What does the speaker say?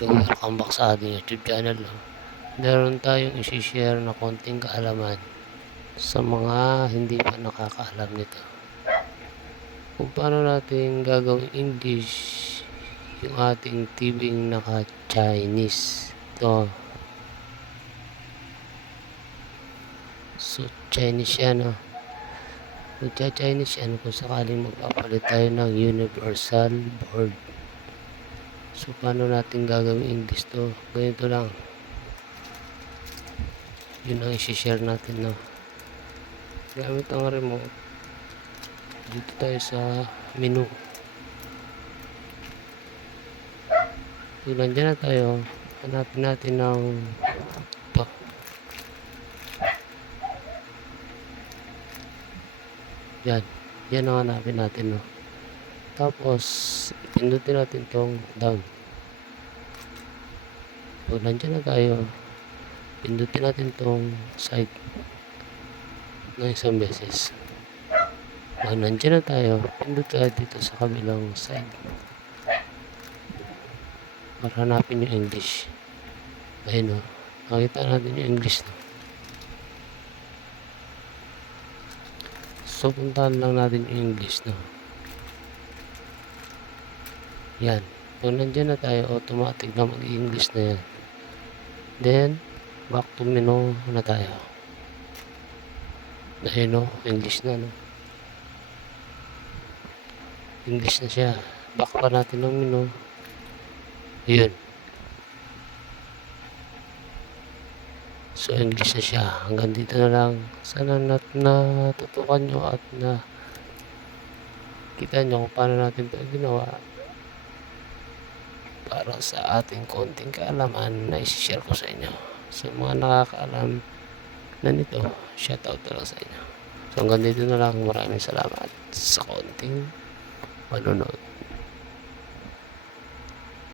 Welcome back sa ating YouTube channel. Meron tayong isi-share na konting kaalaman sa mga hindi pa nakakaalam nito. Kung paano natin gagawing English yung ating tibing naka-Chinese. Ito. So, Chinese yan. Magcha-Chinese yan kung sakaling magpapalit tayo ng universal board. So, paano natin gagawin English to? Ganito lang. Yun ang isi-share natin, no? Gamit ang remote. Dito tayo sa menu. So, nandiyan na tayo. Hanapin natin ng ito. Yan. Yan ang hanapin natin, no? Tapos, pindutin natin tong down. So, nandiyan na tayo. Pindutin natin tong side ng isang beses. Nandiyan na tayo. Pindut tayo dito sa kabilang side para hanapin yung English. Ayun, o. Nakita natin yung English, no? So, puntahan lang natin yung English, no? Yan. Pag nandiyan na tayo, automatic na mag-English na yan. Then, back to menu na tayo. Ayun, no? English na, no? English na siya. Back pa natin ng menu. Ayun. So, English na siya. Hanggang dito na lang. Sana natutukan nyo at na kita nyo kung paano natin ito ginawa para sa ating konting kaalaman na isi-share ko sa inyo. Sa mga nakakaalam na nito, shoutout na lang sa inyo. So, hanggang dito na lang. Maraming salamat sa konting panonood.